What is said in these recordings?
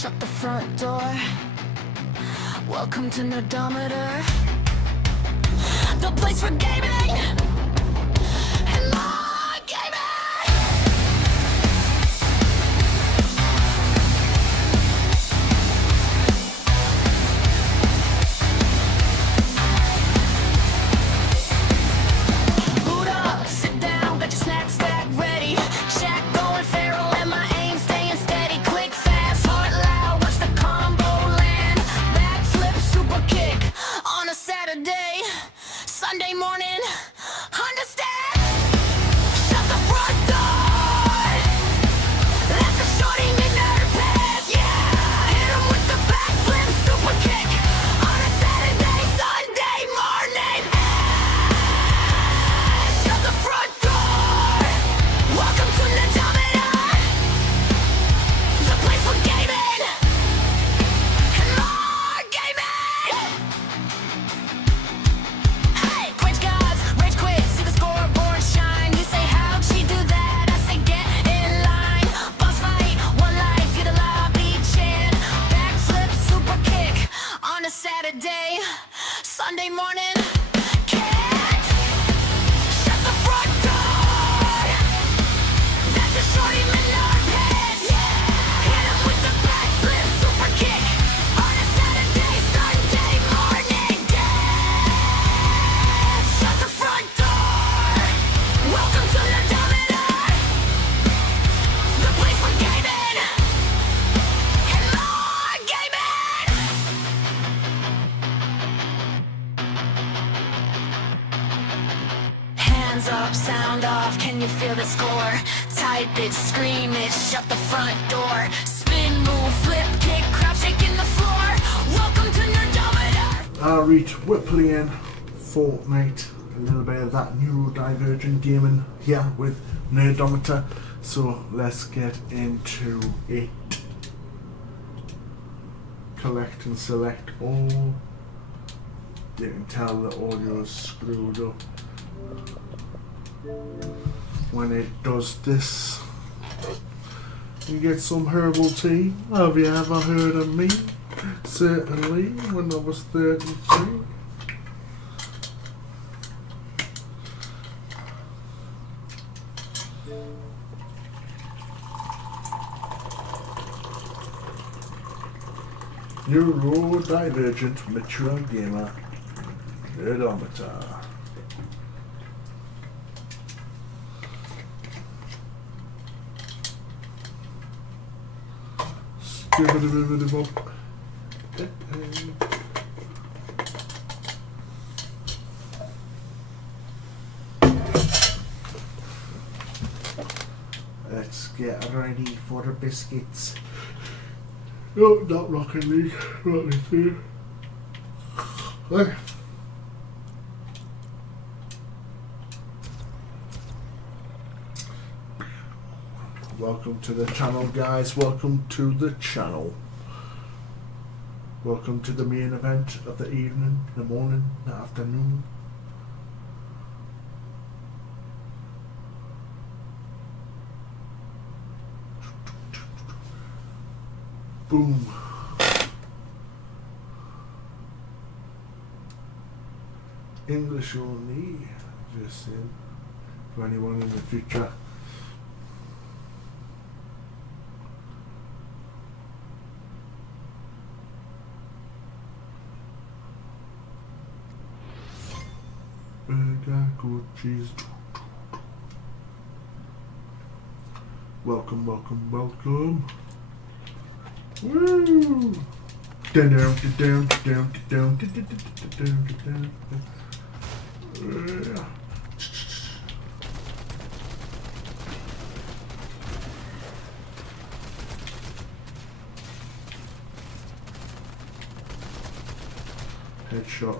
Shut the front door. Welcome to Nerdometer, the place for gaming and more gaming. Boot up, sit down, got your snack stack ready. Shack going feral and my aim staying steady. Click fast, heart loud, watch the combo land. Backflip, super kick on a Saturday, Sunday morning. Understand? Shut the front door. That's a shorty mid-nerd pass. Yeah, hit him with the backflip, super kick on a Saturday, Sunday morning. Shut the front door. Welcome to Nerdometer, the place for gaming and more gaming. Hey, quench gods, rage quit, see the scoreboard shine. You say how'd she do that? I say get in line. Boss fight, one life, you the lobby chant. Backflip, super kick on a Saturday, Sunday morning. Can't shut the front door. That's a shorty mid-nerd pants. Hit him with the backflip, super kick on a Saturday, Sunday morning. Dance. Shut the front door. Welcome to Nerdometer, the place for gaming and more gaming. Hands up, sound off, can you feel the score? Type it, scream it, shut the front door. Spin, move, flip, kick, crowd shaking the floor. Welcome to Nerdometer. Alright, we're playing Fortnite, a little bit of that neurodivergent gaming here with Nerdometer, so let's get into it. Collect and select all. You can tell the audio is screwed up when it does this. You get some herbal tea. Have you ever heard of me? Certainly, when I was 33. Neurodivergent mature gamer Nerdometer. Let's get ready for the biscuits. Oh, not Rocket League. Rocket League. Hey. Welcome to the channel, guys. Welcome to the channel. Welcome to the main event of the evening, the morning, the afternoon. Boom. English only, just saying, for anyone in the future. Good cheese. Welcome, welcome, welcome. Woo! Down, down, down, down, down, down. Headshot.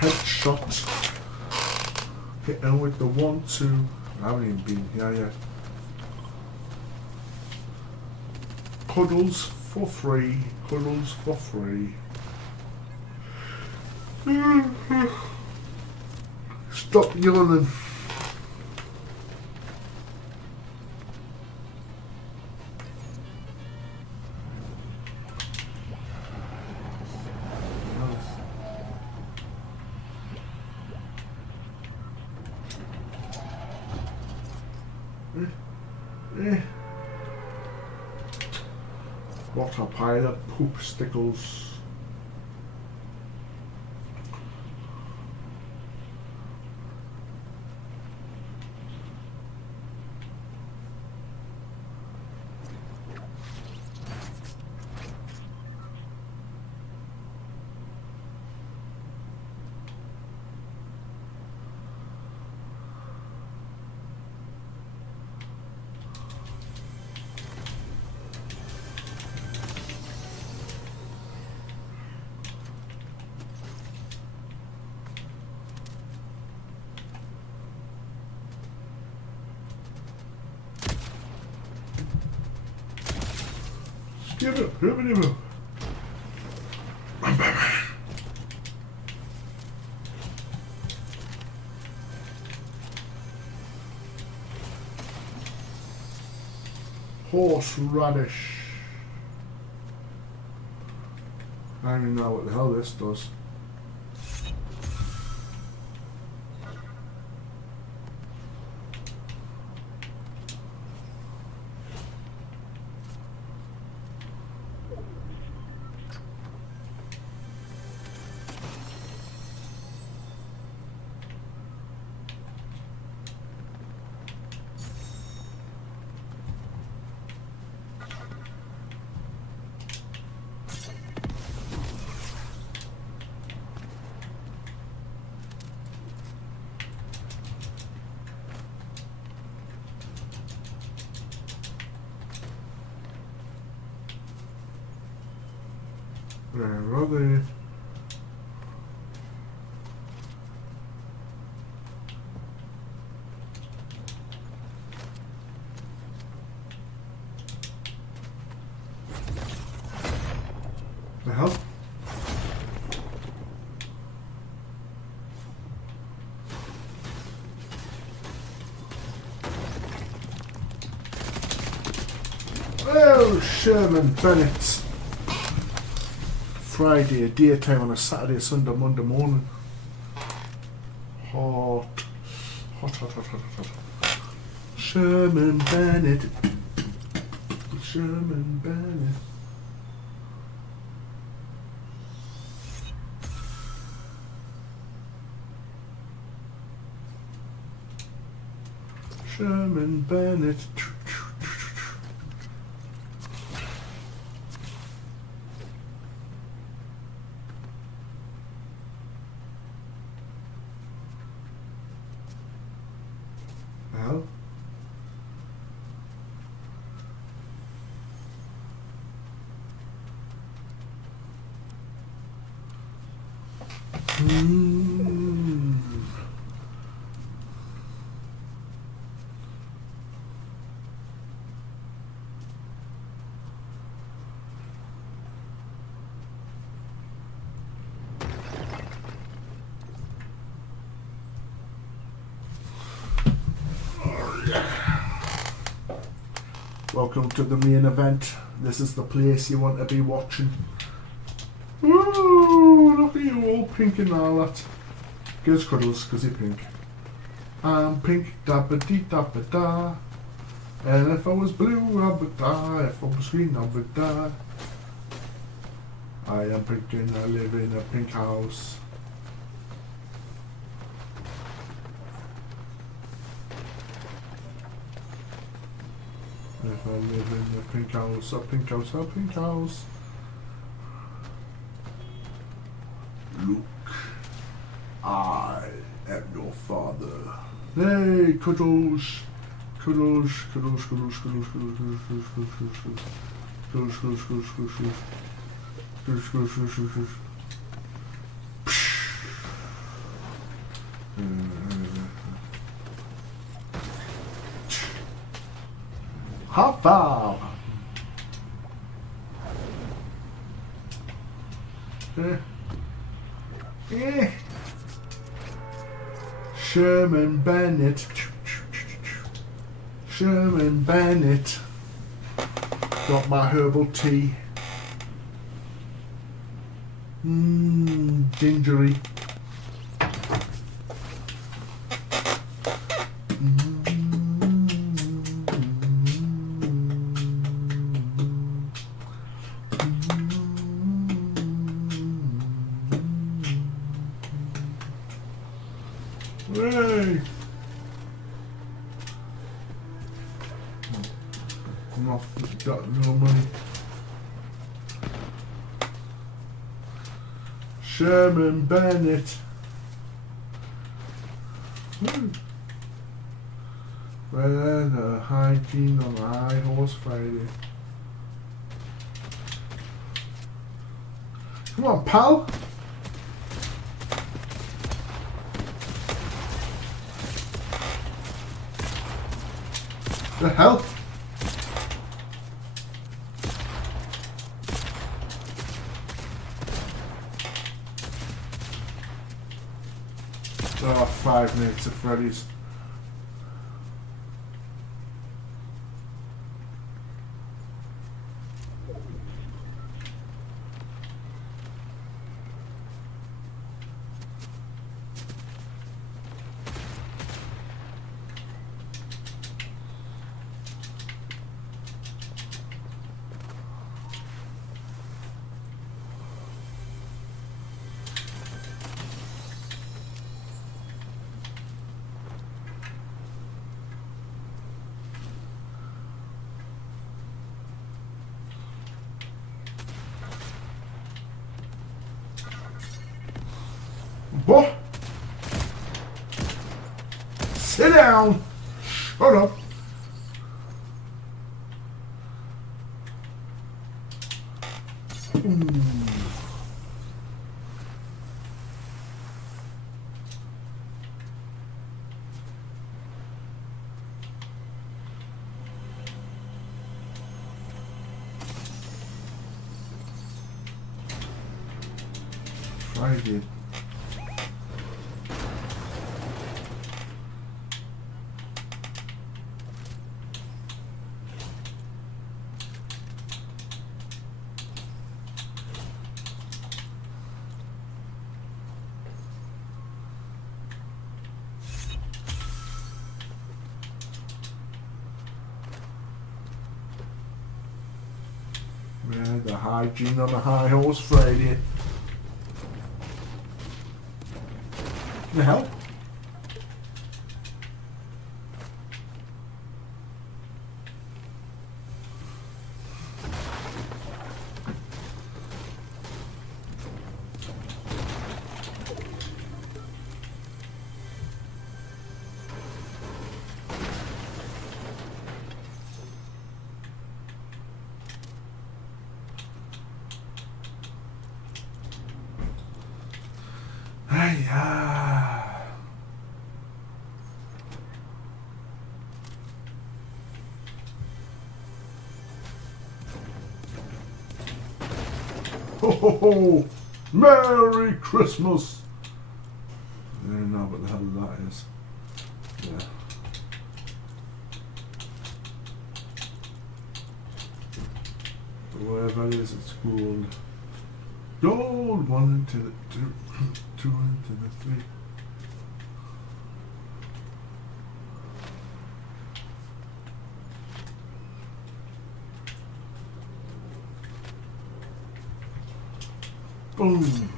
Headshot. Hit in with the 1-2. I haven't even been here yet. Cuddles for free. Cuddles for free. Stop yawning. What a pile of poop stickles. Give it, horseradish. I don't even know what the hell this does. Where are they? The hell? Oh, Sherman Bennett. Friday, daytime on a Saturday, Sunday, Monday morning. Hot. Sherman Bennett. Sherman Bennett. Sherman Bennett. Well, welcome to the main event. This is the place you want to be watching. Woo! Look at you all pink and all that. Gives cuddles because you're pink. I'm pink, dabba dee dabba da. And if I was blue, I would die. If I was green, I would die. I am pink and I live in a pink house. If I live in a pink house, a pink house, a pink house. Look, I am your father. Hey, cuddles. Cuddles, cuddles, cuddles, cuddles, cuddles, cuddles, cuddles, cuddles, cuddles, cuddles, cuddles, cuddles, cuddles, cuddles, cuddles, cuddles. High five. Yeah. Eh. Sherman Bennett. Sherman Bennett. Got my herbal tea. Gingery. Hey! I'm off, got no money. Sherman Bennett. Where the hygiene on the high horse Friday. Come on, pal. The hell? Oh, 5 minutes of Freddy's. What? Sit down. Shut up. Friday. Yeah, the hygiene on the high horse Friday. The hell? Ho ho ho! Merry Christmas! I don't know what the hell that is. Yeah. Whatever it is, it's called gold. 1 into the 2, 2 into the 3. Boom.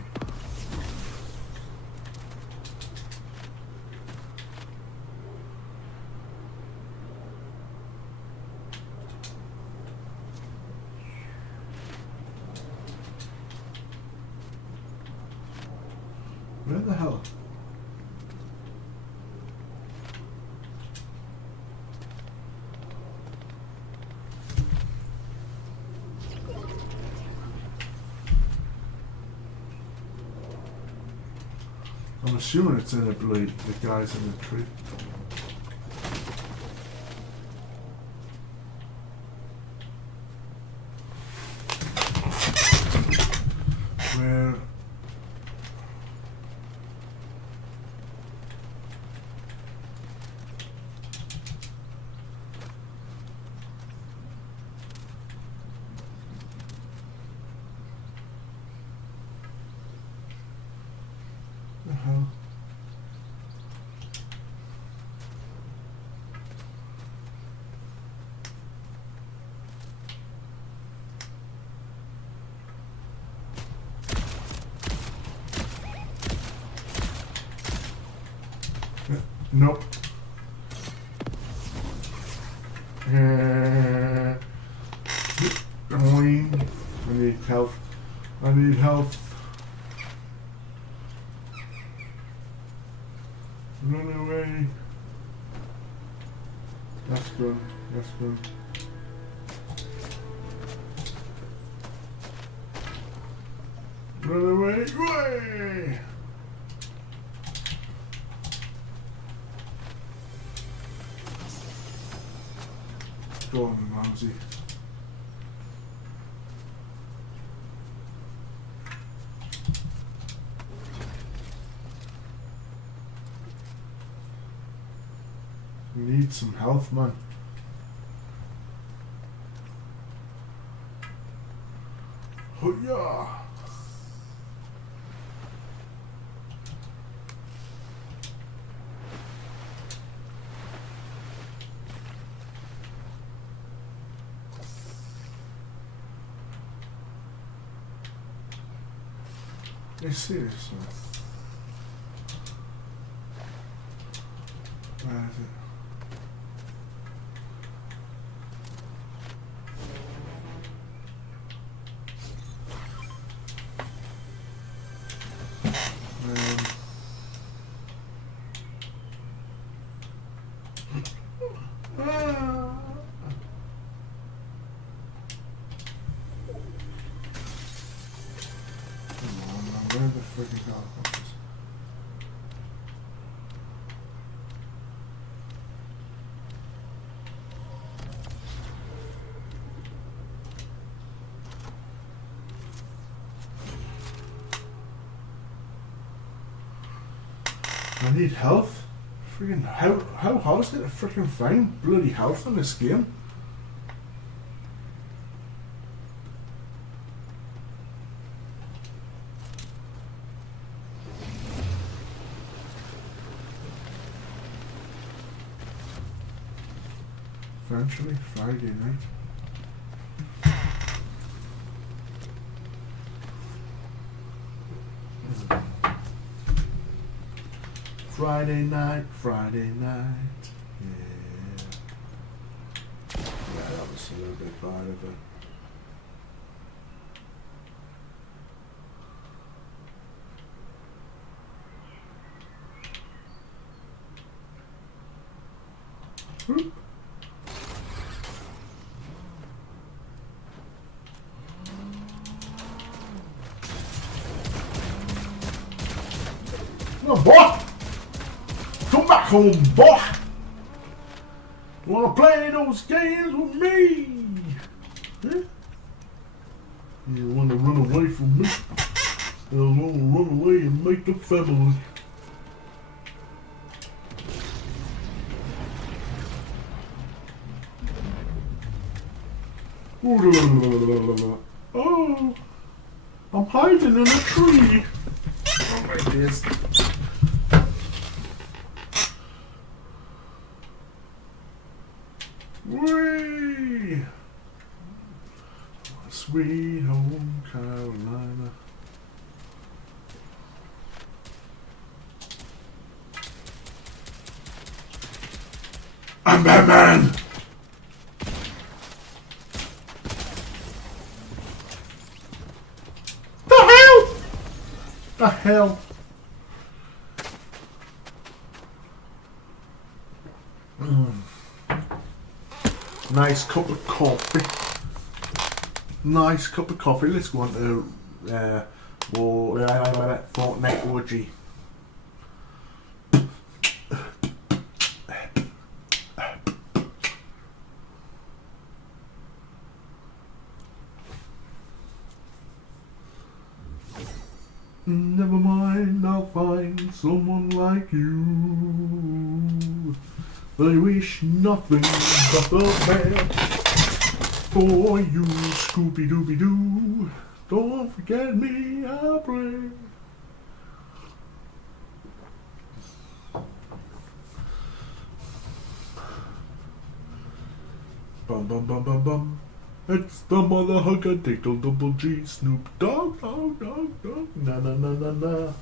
Where the hell? I'm assuming it's in the blade, the guys in the tree. Where? hell? Nope. I need health. I need health. Run away. That's good. That's good. Run away. Away. Go on, Ramsey. Need some health, man. Oh yeah. Seriously. Where is it? Where the freaking helicopters? I need health. Freaking how is it to freaking find bloody health in this game? Eventually, Friday night. Friday night. Yeah. Yeah, that was a little bit bad of it. Whoop. Oh, boy! Come back home, boy! Wanna play those games with me? Huh? You wanna run away from me? I wanna run away and make the family. Oh, I'm hiding in a tree. Oh my days. Whee! Sweet home Carolina. I'm Batman! The hell? Nice cup of coffee. Nice cup of coffee. Let's go on to Fortnite Rocket. Never mind, I'll find someone like you. I wish nothing but the best for you, Scooby-Dooby-Doo. Don't forget me, I pray. Bum bum bum bum bum. It's the mother hugger, Dickle Double G, Snoop Dogg, dog, dog, dog, na na na na na.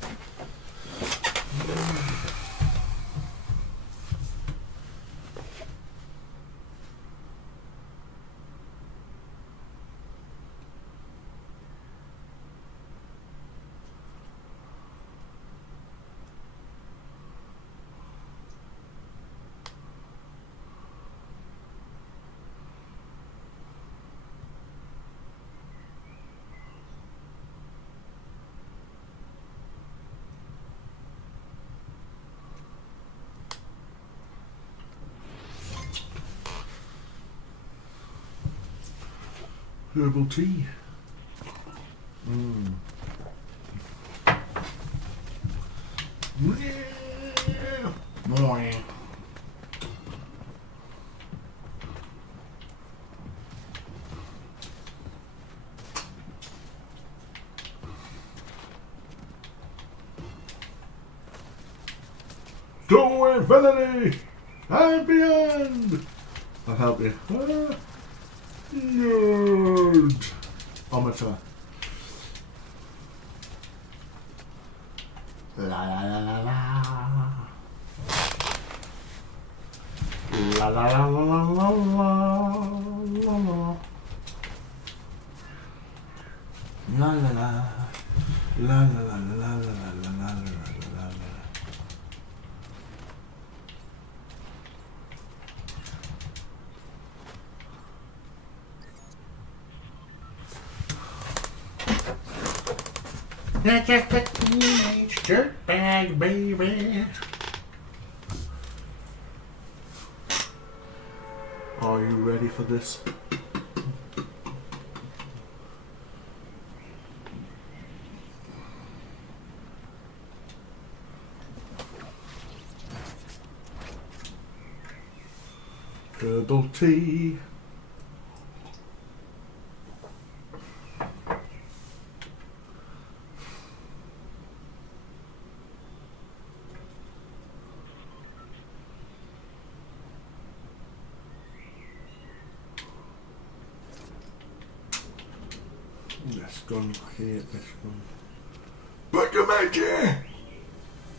Herbal tea. Morning. To infinity and beyond. I'll help you. Nerdometer. La la la la la. La la la la la la la la. La la la. La la la la la la la la la. You're just a teenage dirtbag, baby. Are you ready for this? Herbal tea. This gun, I hate this gun. But imagine,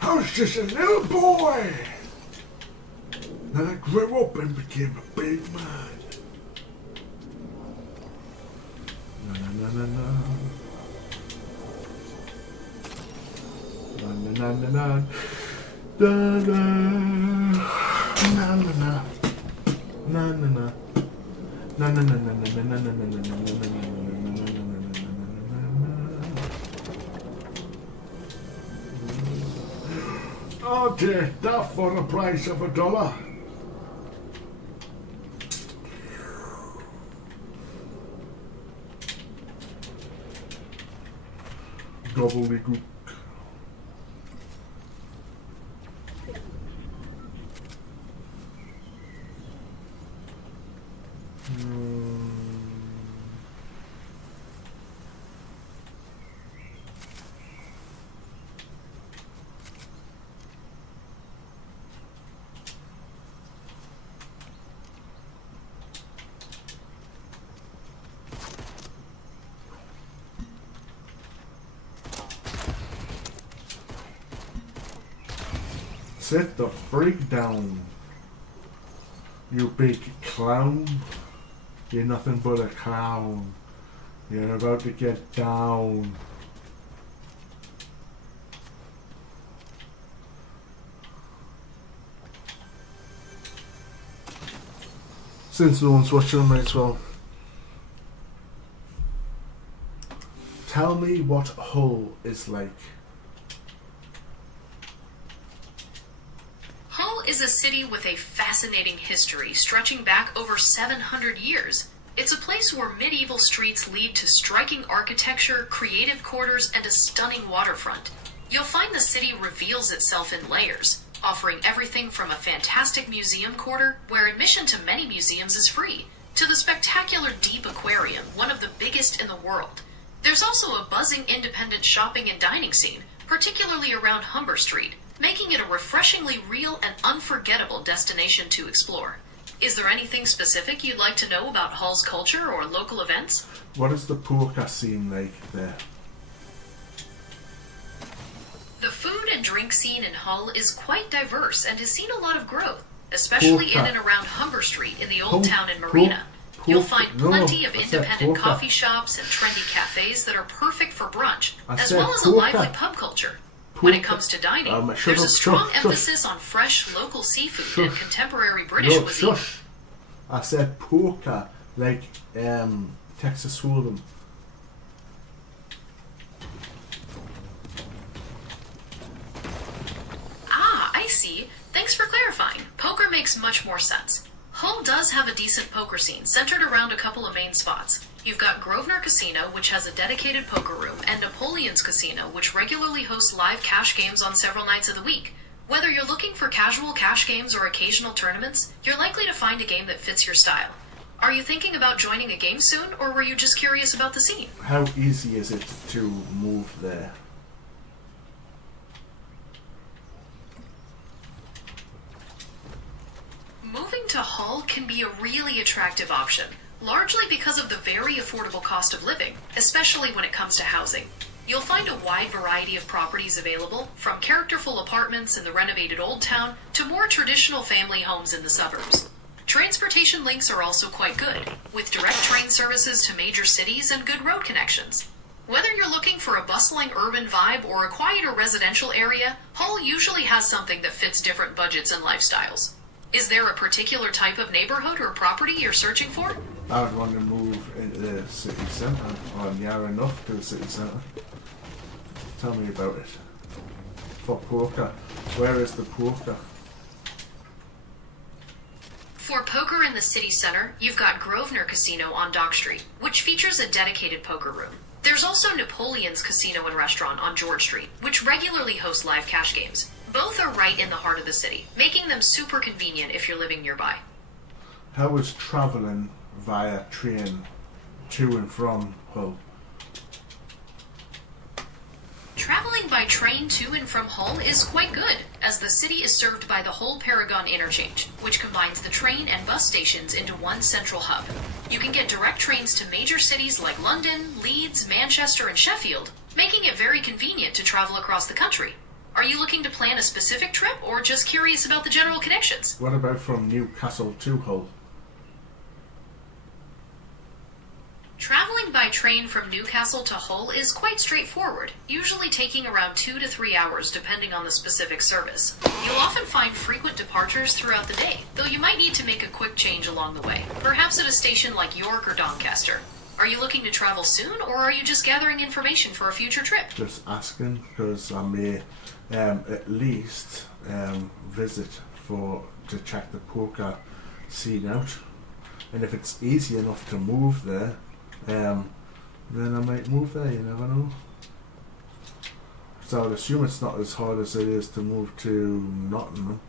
I was just a little boy. Then I grew up and became a big man. Na na na na na. Na na na na. Da da. Na na na. Na na na. Na na na na na na na na na na na na na. I'll take that for the price of $1. Gobbledygook. Sit the freak down, you big clown. You're nothing but a clown. You're about to get down. Since no one's watching, I might as well. Tell me what Hull is like. Is a city with a fascinating history stretching back over 700 years. It's a place where medieval streets lead to striking architecture, creative quarters, and a stunning waterfront. You'll find the city reveals itself in layers, offering everything from a fantastic museum quarter, where admission to many museums is free, to the spectacular Deep Aquarium, one of the biggest in the world. There's also a buzzing independent shopping and dining scene, particularly around Humber Street, making it a refreshingly real and unforgettable destination to explore. Is there anything specific you'd like to know about Hull's culture or local events? What is the poker scene like there? The food and drink scene in Hull is quite diverse and has seen a lot of growth, especially in and around Humber Street in the Old Town and Marina. You'll find plenty of independent coffee shops and trendy cafes that are perfect for brunch, as well as a lively pub culture. When it comes to dining, there's a strong emphasis on fresh local seafood and contemporary British cuisine. I said poker, like Texas Hold'em. I see. Thanks for clarifying. Poker makes much more sense. Hull does have a decent poker scene centered around a couple of main spots. You've got Grosvenor Casino, which has a dedicated poker room, and Napoleon's Casino, which regularly hosts live cash games on several nights of the week. Whether you're looking for casual cash games or occasional tournaments, you're likely to find a game that fits your style. Are you thinking about joining a game soon, or were you just curious about the scene? How easy is it to move there? Moving to Hull can be a really attractive option, largely because of the very affordable cost of living, especially when it comes to housing. You'll find a wide variety of properties available, from characterful apartments in the renovated Old Town to more traditional family homes in the suburbs. Transportation links are also quite good, with direct train services to major cities and good road connections. Whether you're looking for a bustling urban vibe or a quieter residential area, Hull usually has something that fits different budgets and lifestyles. Is there a particular type of neighborhood or property you're searching for? I would want to move into the city centre, or near enough to the city centre. Tell me about it. For poker, where is the poker? For poker in the city center, you've got Grosvenor Casino on Dock Street, which features a dedicated poker room. There's also Napoleon's Casino and Restaurant on George Street, which regularly hosts live cash games. Both are right in the heart of the city, making them super convenient if you're living nearby. How is travelling via train to and from Hull? Traveling by train to and from Hull is quite good, as the city is served by the Hull Paragon Interchange, which combines the train and bus stations into one central hub. You can get direct trains to major cities like London, Leeds, Manchester, and Sheffield, making it very convenient to travel across the country. Are you looking to plan a specific trip, or just curious about the general connections? What about from Newcastle to Hull? Traveling by train from Newcastle to Hull is quite straightforward, usually taking around 2 to 3 hours depending on the specific service. You'll often find frequent departures throughout the day, though you might need to make a quick change along the way, perhaps at a station like York or Doncaster. Are you looking to travel soon, or are you just gathering information for a future trip? Just asking, because I may at least visit to check the poker scene out. And if it's easy enough to move there, then I might move there, you never know. So I would assume it's not as hard as it is to move to Nottingham.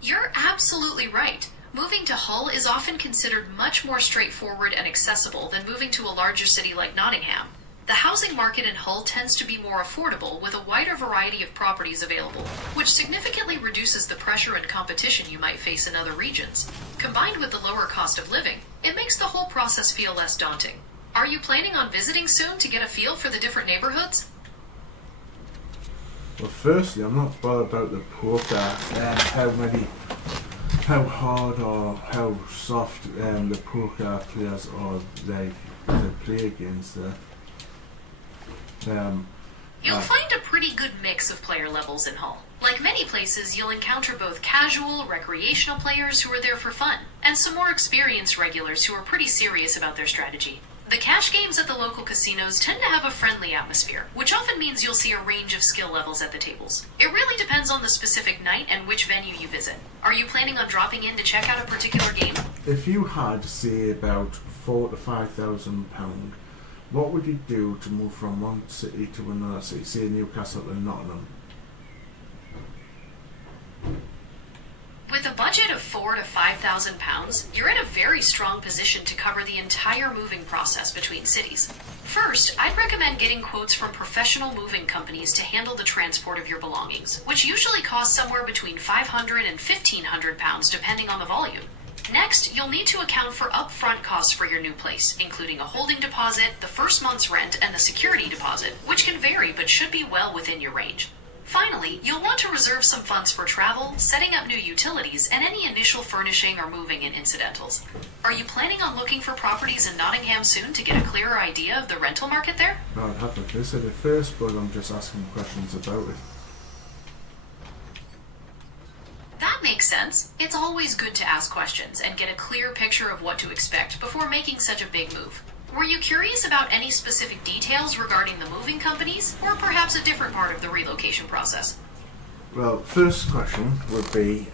You're absolutely right. Moving to Hull is often considered much more straightforward and accessible than moving to a larger city like Nottingham. The housing market in Hull tends to be more affordable with a wider variety of properties available, which significantly reduces the pressure and competition you might face in other regions. Combined with the lower cost of living, it makes the whole process feel less daunting. Are you planning on visiting soon to get a feel for the different neighborhoods? Well, firstly, I'm not bothered about the poker and how hard or how soft the poker players are like to play against there. You'll find a pretty good mix of player levels in Hull. Like many places, you'll encounter both casual, recreational players who are there for fun, and some more experienced regulars who are pretty serious about their strategy. The cash games at the local casinos tend to have a friendly atmosphere, which often means you'll see a range of skill levels at the tables. It really depends on the specific night and which venue you visit. Are you planning on dropping in to check out a particular game? If you had, say, about £4,000 to £5,000, what would you do to move from one city to another city, say Newcastle to Nottingham? With a budget of £4,000 to £5,000, you're in a very strong position to cover the entire moving process between cities. First, I'd recommend getting quotes from professional moving companies to handle the transport of your belongings, which usually costs somewhere between £500 and £1,500 depending on the volume. Next, you'll need to account for upfront costs for your new place, including a holding deposit, the first month's rent, and the security deposit, which can vary but should be well within your range. Finally, you'll want to reserve some funds for travel, setting up new utilities, and any initial furnishing or moving and incidentals. Are you planning on looking for properties in Nottingham soon to get a clearer idea of the rental market there? No, I'd have to visit it first, but I'm just asking questions about it. That makes sense. It's always good to ask questions and get a clear picture of what to expect before making such a big move. Were you curious about any specific details regarding the moving companies, or perhaps a different part of the relocation process? Well, first question would be,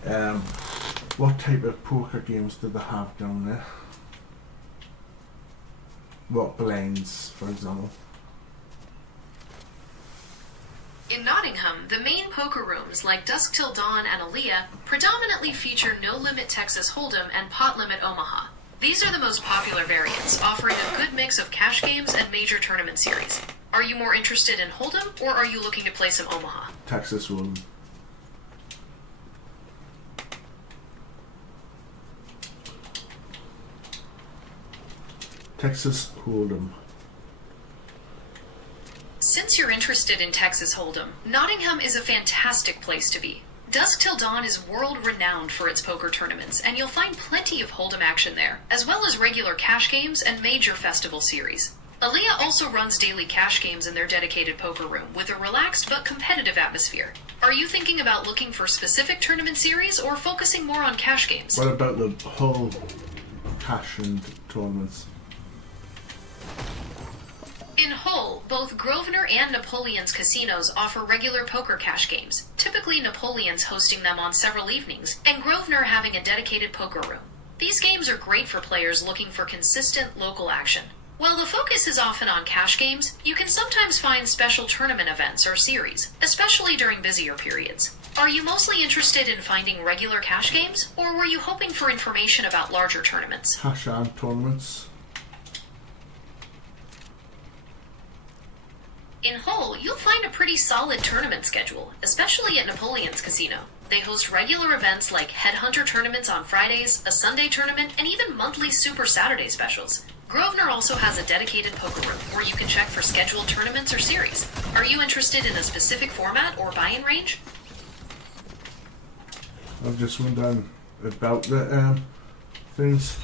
what type of poker games do they have down there? What blends, for example? In Nottingham, the main poker rooms like Dusk Till Dawn and Aaliyah predominantly feature No Limit Texas Hold'em and Pot Limit Omaha. These are the most popular variants, offering a good mix of cash games and major tournament series. Are you more interested in Hold'em, or are you looking to play some Omaha? Texas Hold'em. Texas Hold'em. Since you're interested in Texas Hold'em, Nottingham is a fantastic place to be. Dusk Till Dawn is world-renowned for its poker tournaments, and you'll find plenty of Hold'em action there, as well as regular cash games and major festival series. Aaliyah also runs daily cash games in their dedicated poker room, with a relaxed but competitive atmosphere. Are you thinking about looking for specific tournament series, or focusing more on cash games? What about the whole cash and tournaments? In Hull, both Grosvenor and Napoleon's casinos offer regular poker cash games, typically Napoleon's hosting them on several evenings, and Grosvenor having a dedicated poker room. These games are great for players looking for consistent local action. While the focus is often on cash games, you can sometimes find special tournament events or series, especially during busier periods. Are you mostly interested in finding regular cash games, or were you hoping for information about larger tournaments? Cash and tournaments. In Hull, you'll find a pretty solid tournament schedule, especially at Napoleon's Casino. They host regular events like Headhunter tournaments on Fridays, a Sunday tournament, and even monthly Super Saturday specials. Grosvenor also has a dedicated poker room where you can check for scheduled tournaments or series. Are you interested in a specific format or buy-in range? I've just went down about the things.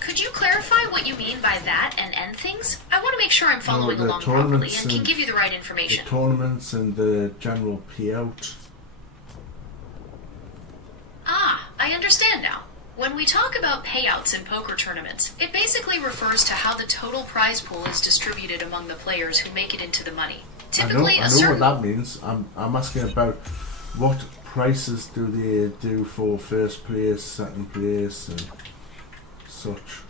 Could you clarify what you mean by that and end things? I want to make sure I'm following along properly and can give you the right information. The tournaments and the general payout. Ah, I understand now. When we talk about payouts in poker tournaments, it basically refers to how the total prize pool is distributed among the players who make it into the money. Typically, I know what that means. I'm asking about what prices do they do for first place, second place, and such.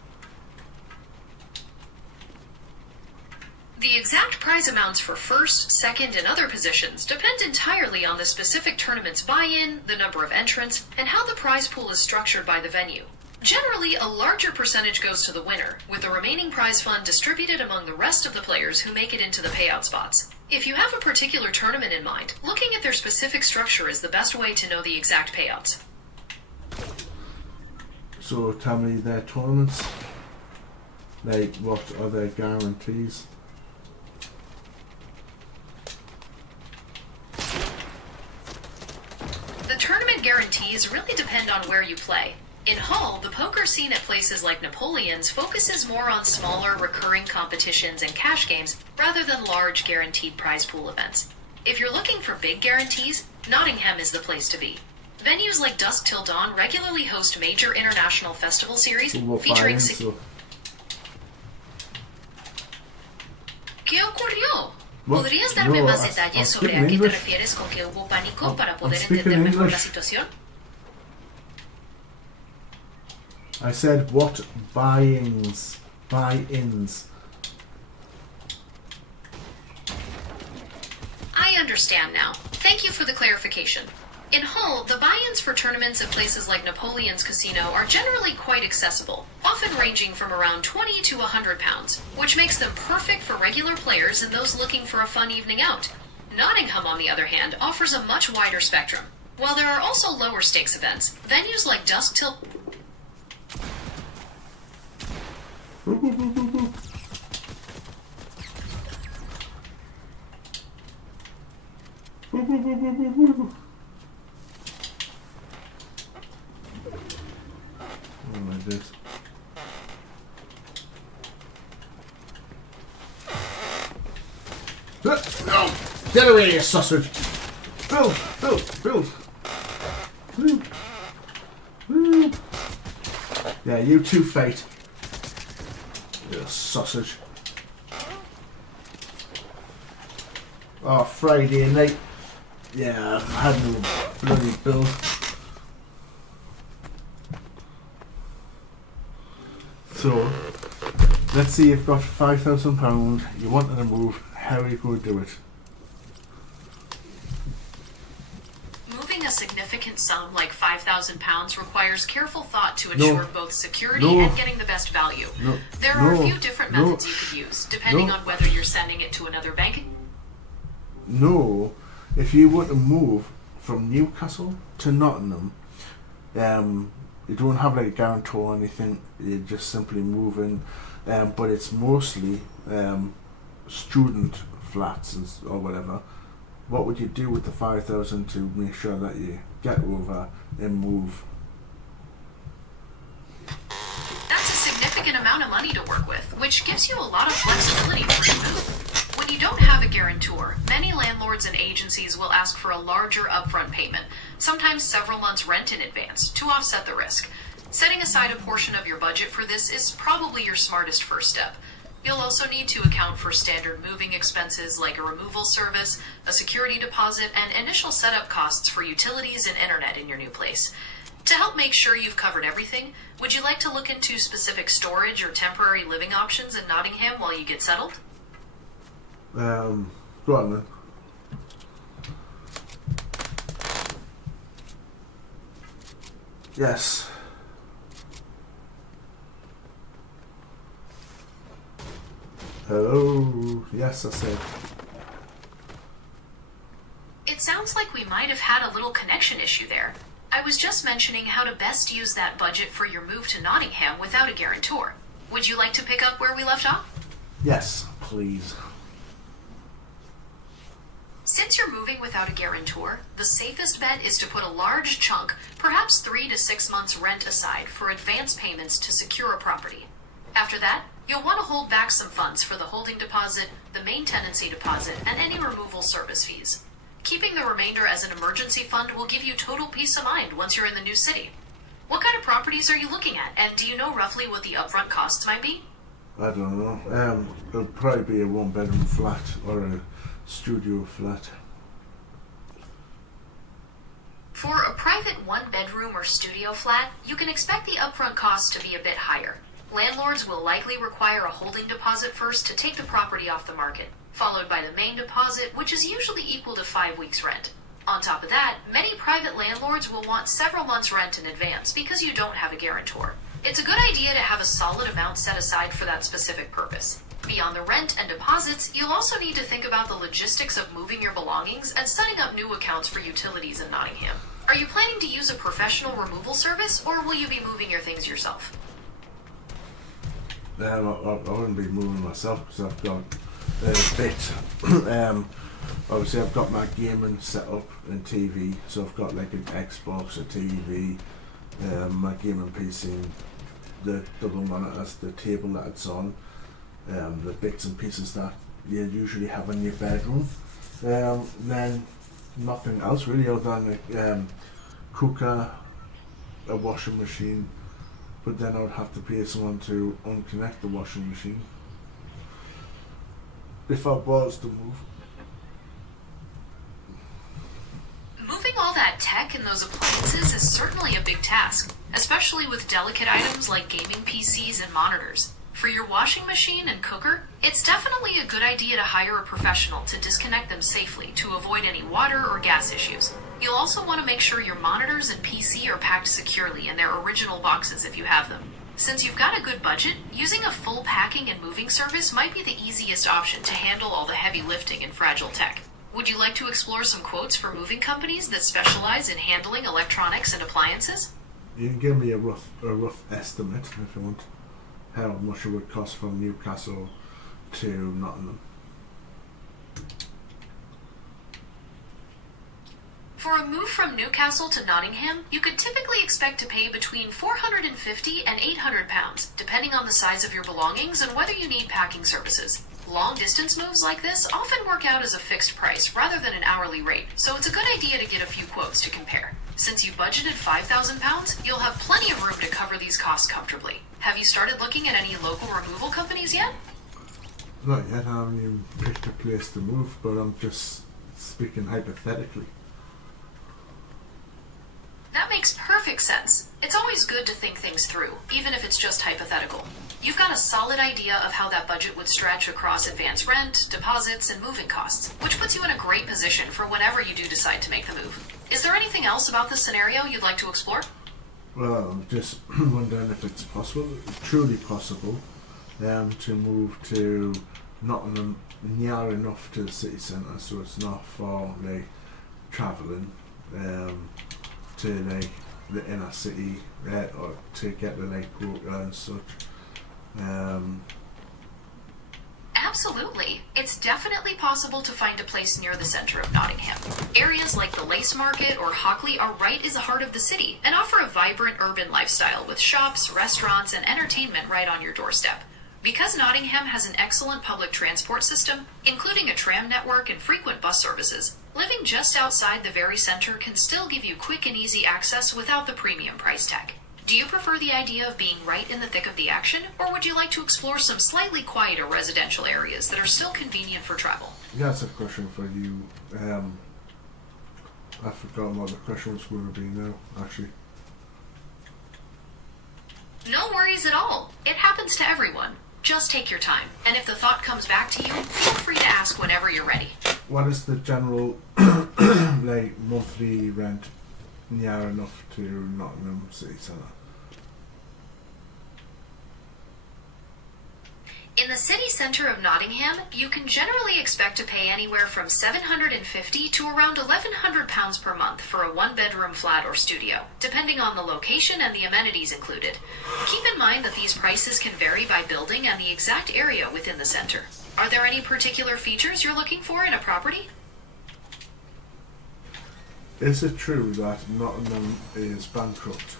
The exact prize amounts for first, second, and other positions depend entirely on the specific tournament's buy-in, the number of entrants, and how the prize pool is structured by the venue. Generally, a larger percentage goes to the winner, with the remaining prize fund distributed among the rest of the players who make it into the payout spots. If you have a particular tournament in mind, looking at their specific structure is the best way to know the exact payouts. So tell me their tournaments. Like, what are their guarantees? The tournament guarantees really depend on where you play. In Hull, the poker scene at places like Napoleon's focuses more on smaller, recurring competitions and cash games rather than large, guaranteed prize pool events. If you're looking for big guarantees, Nottingham is the place to be. Venues like Dusk Till Dawn regularly host major international festival series featuring... ¿Qué ocurrió? ¿Podrías darme más detalles sobre a qué te refieres con que hubo pánico para poder entender mejor la situación? I said what buy-ins. I understand now. Thank you for the clarification. In Hull, the buy-ins for tournaments at places like Napoleon's Casino are generally quite accessible, often ranging from around 20 to 100 pounds, which makes them perfect for regular players and those looking for a fun evening out. Nottingham, on the other hand, offers a much wider spectrum. While there are also lower stakes events, venues like Dusk Till... Oh my days. No! Get away, you sausage! Bill! Bill! Bill! Bill! Bill! Yeah, you too, Fate. You sausage. Oh, Friday night. Yeah, I had no bloody bill. So, let's see, you've got £5,000, you want to move, how are you going to do it? Moving a significant sum like £5,000 requires careful thought to ensure both security and getting the best value. There are a few different methods you could use, depending on whether you're sending it to another bank. No, if you want to move from Newcastle to Nottingham, you don't have like a guarantor or anything, you just simply move in, but it's mostly student flats or whatever. What would you do with the 5,000 to make sure that you get over and move? That's a significant amount of money to work with, which gives you a lot of flexibility for your move. When you don't have a guarantor, many landlords and agencies will ask for a larger upfront payment, sometimes several months' rent in advance, to offset the risk. Setting aside a portion of your budget for this is probably your smartest first step. You'll also need to account for standard moving expenses like a removal service, a security deposit, and initial setup costs for utilities and internet in your new place. To help make sure you've covered everything, would you like to look into specific storage or temporary living options in Nottingham while you get settled? Go on then. Yes. Hello. Yes, I said. It sounds like we might have had a little connection issue there. I was just mentioning how to best use that budget for your move to Nottingham without a guarantor. Would you like to pick up where we left off? Yes, please. Since you're moving without a guarantor, the safest bet is to put a large chunk, perhaps 3 to 6 months rent aside for advance payments to secure a property. After that, you'll want to hold back some funds for the holding deposit, the main tenancy deposit, and any removal service fees. Keeping the remainder as an emergency fund will give you total peace of mind once you're in the new city. What kind of properties are you looking at, and do you know roughly what the upfront costs might be? I don't know. It'll probably be a one-bedroom flat or a studio flat. For a private one-bedroom or studio flat, you can expect the upfront cost to be a bit higher. Landlords will likely require a holding deposit first to take the property off the market, followed by the main deposit, which is usually equal to 5 weeks' rent. On top of that, many private landlords will want several months' rent in advance because you don't have a guarantor. It's a good idea to have a solid amount set aside for that specific purpose. Beyond the rent and deposits, you'll also need to think about the logistics of moving your belongings and setting up new accounts for utilities in Nottingham. Are you planning to use a professional removal service, or will you be moving your things yourself? I wouldn't be moving myself because I've got a bit. Obviously, I've got my gaming set up and TV, so I've got like an Xbox, a TV, my gaming PC, and the double monitors, the table that it's on, the bits and pieces that you usually have in your bedroom. Then nothing else really other than a cooker, a washing machine. But then I would have to pay someone to unconnect the washing machine if I was to move. Moving all that tech and those appliances is certainly a big task, especially with delicate items like gaming PCs and monitors. For your washing machine and cooker, it's definitely a good idea to hire a professional to disconnect them safely to avoid any water or gas issues. You'll also want to make sure your monitors and PC are packed securely in their original boxes if you have them. Since you've got a good budget, using a full packing and moving service might be the easiest option to handle all the heavy lifting and fragile tech. Would you like to explore some quotes for moving companies that specialize in handling electronics and appliances? You can give me a rough estimate if you want, how much it would cost from Newcastle to Nottingham. For a move from Newcastle to Nottingham, you could typically expect to pay between £450 and £800, depending on the size of your belongings and whether you need packing services. Long-distance moves like this often work out as a fixed price rather than an hourly rate, so it's a good idea to get a few quotes to compare. Since you budgeted £5,000, you'll have plenty of room to cover these costs comfortably. Have you started looking at any local removal companies yet? Not yet, I haven't even picked a place to move, but I'm just speaking hypothetically. That makes perfect sense. It's always good to think things through, even if it's just hypothetical. You've got a solid idea of how that budget would stretch across advance rent, deposits, and moving costs, which puts you in a great position for whenever you do decide to make the move. Is there anything else about this scenario you'd like to explore? Well, I'm just wondering if it's possible, truly possible, to move to Nottingham near enough to the city centre so it's not for like travelling to like the inner city or to get to like royale and such. Absolutely. It's definitely possible to find a place near the center of Nottingham. Areas like the Lace Market or Hockley are right in the heart of the city and offer a vibrant urban lifestyle with shops, restaurants, and entertainment right on your doorstep. Because Nottingham has an excellent public transport system, including a tram network and frequent bus services, living just outside the very center can still give you quick and easy access without the premium price tag. Do you prefer the idea of being right in the thick of the action, or would you like to explore some slightly quieter residential areas that are still convenient for travel? Yeah, that's a question for you. I've forgotten what the question was going to be now, actually. No worries at all. It happens to everyone. Just take your time, and if the thought comes back to you, feel free to ask whenever you're ready. What is the general like monthly rent near enough to Nottingham city centre? In the city centre of Nottingham, you can generally expect to pay anywhere from £750 to around £1,100 per month for a one-bedroom flat or studio, depending on the location and the amenities included. Keep in mind that these prices can vary by building and the exact area within the centre. Are there any particular features you're looking for in a property? Is it true that Nottingham is bankrupt?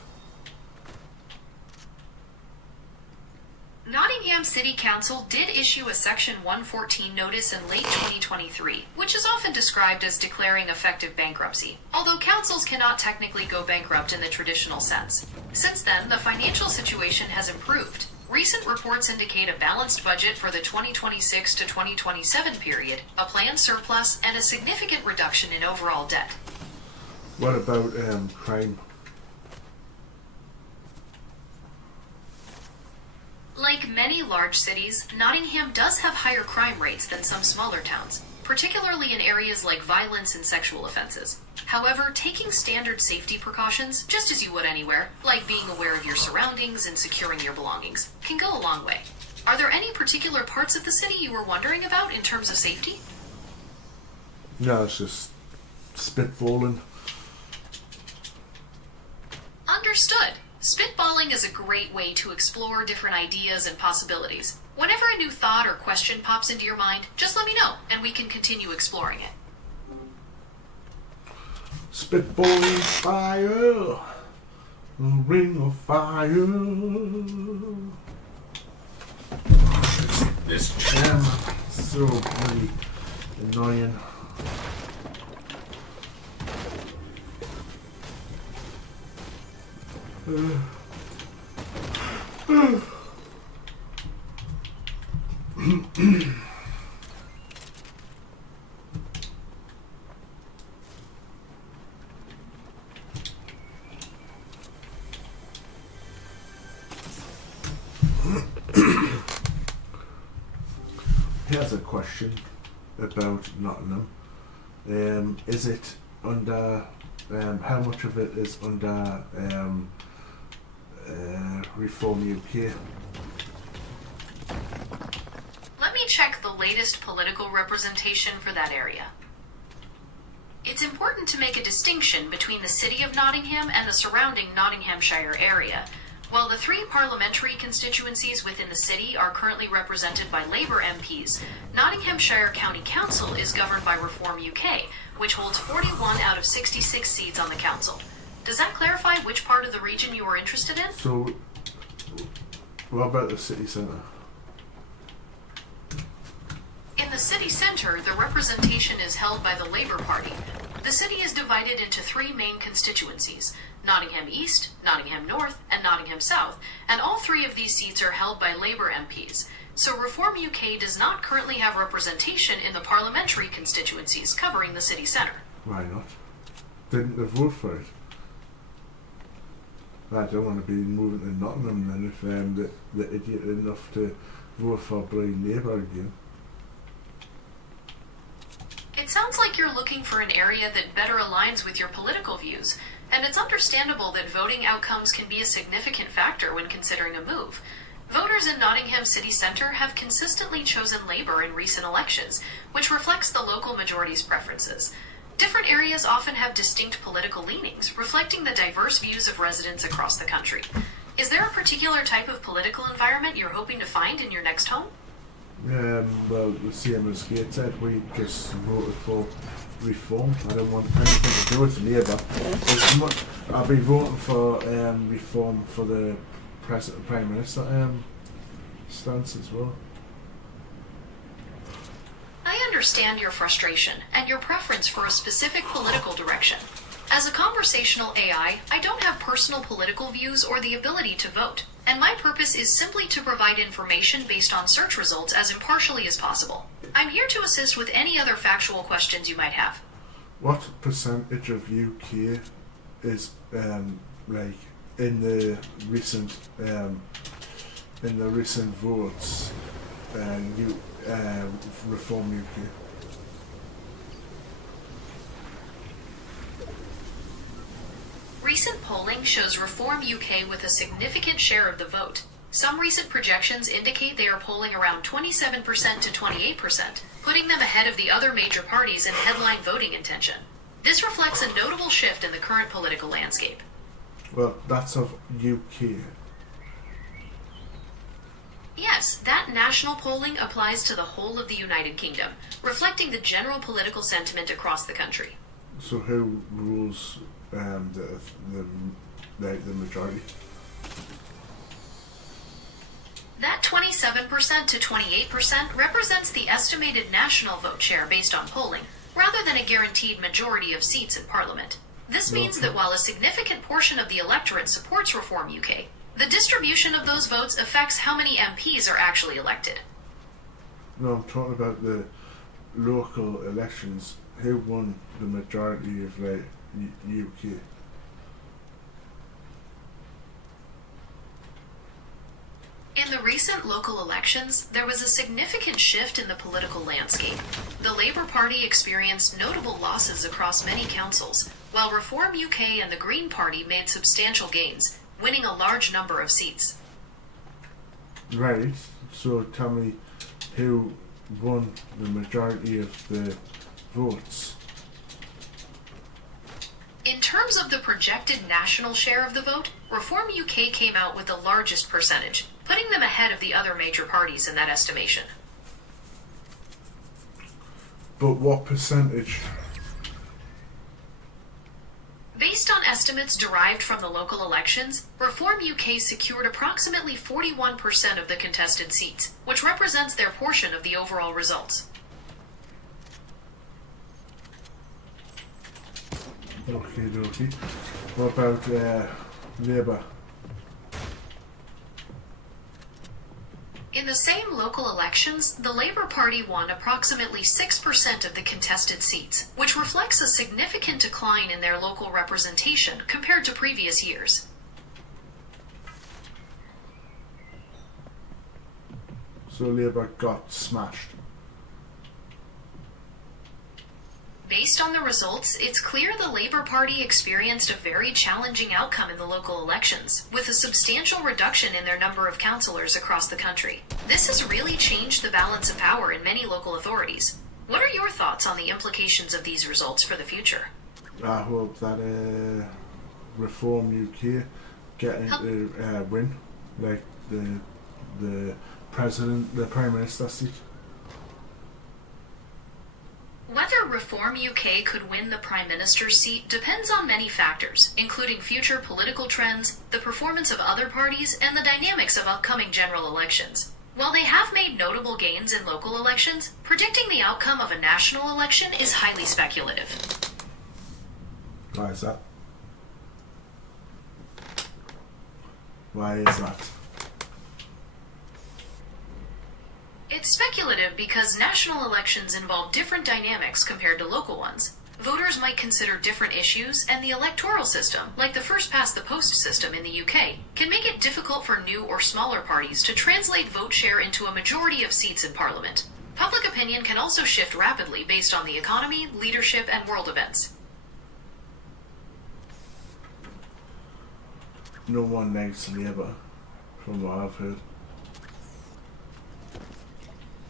Nottingham City Council did issue a Section 114 notice in late 2023, which is often described as declaring effective bankruptcy, although councils cannot technically go bankrupt in the traditional sense. Since then, the financial situation has improved. Recent reports indicate a balanced budget for the 2026 to 2027 period, a planned surplus, and a significant reduction in overall debt. What about crime? Like many large cities, Nottingham does have higher crime rates than some smaller towns, particularly in areas like violence and sexual offenses. However, taking standard safety precautions, just as you would anywhere, like being aware of your surroundings and securing your belongings, can go a long way. Are there any particular parts of the city you were wondering about in terms of safety? No, it's just spitballing. Understood. Spitballing is a great way to explore different ideas and possibilities. Whenever a new thought or question pops into your mind, just let me know, and we can continue exploring it. Spitballing fire, a ring of fire. This jam is so bloody annoying. question about Nottingham. Is it under, how much of it is under Reform UK? Let me check the latest political representation for that area. It's important to make a distinction between the City of Nottingham and the surrounding Nottinghamshire area. While the 3 parliamentary constituencies within the city are currently represented by Labour MPs, Nottinghamshire County Council is governed by Reform UK, which holds 41 out of 66 seats on the council. Does that clarify which part of the region you are interested in? So, what about the city centre? In the city centre, the representation is held by the Labour Party. The city is divided into 3 main constituencies: Nottingham East, Nottingham North, and Nottingham South, and all 3 of these seats are held by Labour MPs. So Reform UK does not currently have representation in the parliamentary constituencies covering the city centre. Why not? Didn't they vote for it? I don't want to be moving to Nottingham then if the idiot enough to vote for Brian Labour again. It sounds like you're looking for an area that better aligns with your political views, and it's understandable that voting outcomes can be a significant factor when considering a move. Voters in Nottingham City Centre have consistently chosen Labour in recent elections, which reflects the local majority's preferences. Different areas often have distinct political leanings, reflecting the diverse views of residents across the country. Is there a particular type of political environment you're hoping to find in your next home? Well, the same as Kate said, we just voted for Reform. I don't want anything to do with Labour. I'll be voting for Reform for the Prime Minister stance as well. I understand your frustration and your preference for a specific political direction. As a conversational AI, I don't have personal political views or the ability to vote, and my purpose is simply to provide information based on search results as impartially as possible. I'm here to assist with any other factual questions you might have. What percentage of UK is like in the recent votes Reform UK? Recent polling shows Reform UK with a significant share of the vote. Some recent projections indicate they are polling around 27% to 28%, putting them ahead of the other major parties in headline voting intention. This reflects a notable shift in the current political landscape. Well, that's of UK. Yes, that national polling applies to the whole of the United Kingdom, reflecting the general political sentiment across the country. So who rules the majority? That 27% to 28% represents the estimated national vote share based on polling, rather than a guaranteed majority of seats in Parliament. This means that while a significant portion of the electorate supports Reform UK, the distribution of those votes affects how many MPs are actually elected. No, I'm talking about the local elections. Who won the majority of UK? In the recent local elections, there was a significant shift in the political landscape. The Labour Party experienced notable losses across many councils, while Reform UK and the Green Party made substantial gains, winning a large number of seats. Right, so tell me who won the majority of the votes. In terms of the projected national share of the vote, Reform UK came out with the largest percentage, putting them ahead of the other major parties in that estimation. But what percentage? Based on estimates derived from the local elections, Reform UK secured approximately 41% of the contested seats, which represents their portion of the overall results. Okay. What about Labour? In the same local elections, the Labour Party won approximately 6% of the contested seats, which reflects a significant decline in their local representation compared to previous years. So Labour got smashed. Based on the results, it's clear the Labour Party experienced a very challenging outcome in the local elections, with a substantial reduction in their number of councillors across the country. This has really changed the balance of power in many local authorities. What are your thoughts on the implications of these results for the future? I hope that Reform UK get into win, like the president, the prime minister seat. Whether Reform UK could win the Prime Minister's seat depends on many factors, including future political trends, the performance of other parties, and the dynamics of upcoming general elections. While they have made notable gains in local elections, predicting the outcome of a national election is highly speculative. Why is that? Why is that? It's speculative because national elections involve different dynamics compared to local ones. Voters might consider different issues, and the electoral system, like the first-past-the-post system in the UK, can make it difficult for new or smaller parties to translate vote share into a majority of seats in Parliament. Public opinion can also shift rapidly based on the economy, leadership, and world events. No one likes Labour, from what I've heard.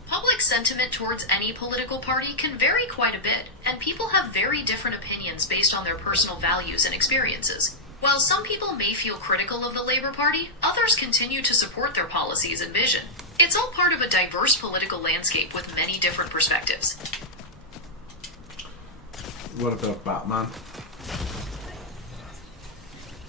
Public sentiment towards any political party can vary quite a bit, and people have very different opinions based on their personal values and experiences. While some people may feel critical of the Labour Party, others continue to support their policies and vision. It's all part of a diverse political landscape with many different perspectives. What about Batman?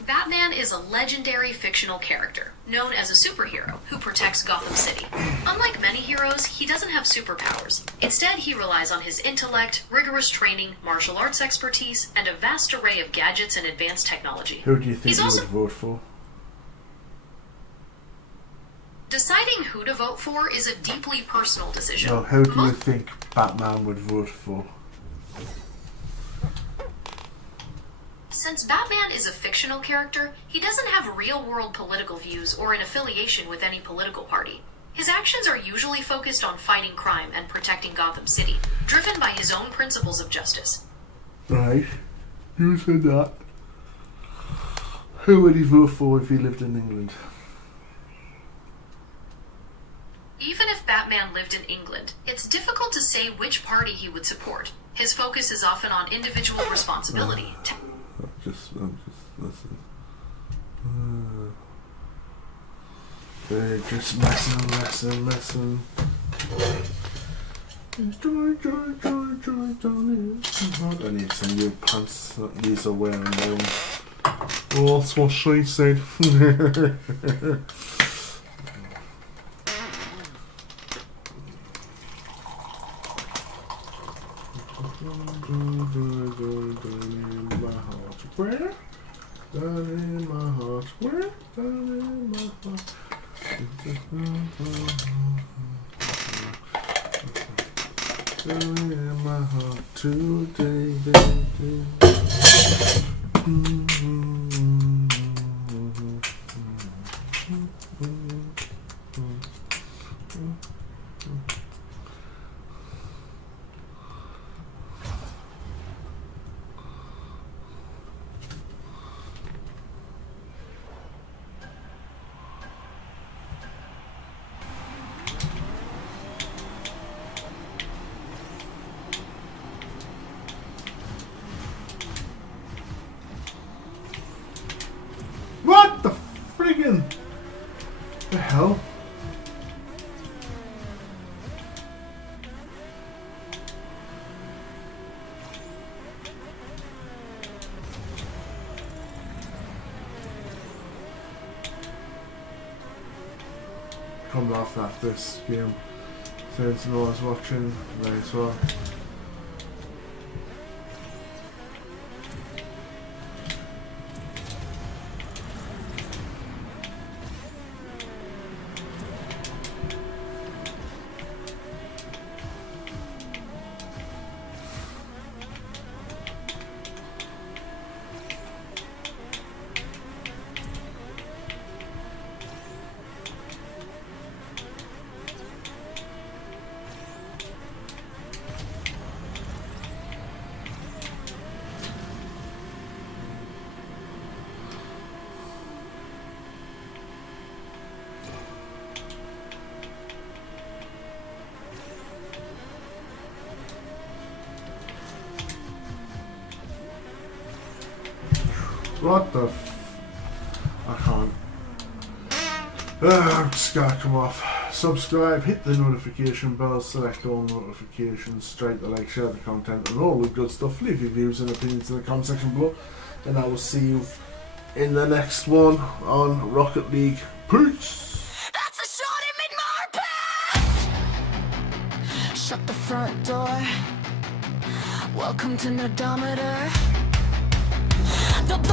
Batman is a legendary fictional character, known as a superhero, who protects Gotham City. Unlike many heroes, he doesn't have superpowers. Instead, he relies on his intellect, rigorous training, martial arts expertise, and a vast array of gadgets and advanced technology. Who do you think He's you also would vote for? Deciding who to vote for is a deeply personal decision. No, who do you think Batman would vote for? Since Batman is a fictional character, he doesn't have real-world political views or an affiliation with any political party. His actions are usually focused on fighting crime and protecting Gotham City, driven by his own principles of justice. Right. Who said that? Who would he vote for if he lived in England? Even if Batman lived in England, it's difficult to say which party he would support. His focus is often on individual responsibility. I'm just listen. They're just messing. I need some new pants that these are wearing now. Oh, that's what she said. Where? Down in my heart. Where? Down in my heart. Down in my heart today. What the friggin' the hell? Come off after this game. Since I was watching, right, so What the I can't. I'm just gonna come off. Subscribe, hit the notification bell, select all notifications, strike the like, share the content, and all the good stuff. Leave your views and opinions in the comment section below, and I will see you in the next one on Rocket League. Peace! That's a shot at mid-mar pass. Shut the front door. Welcome to Nerdometer. The place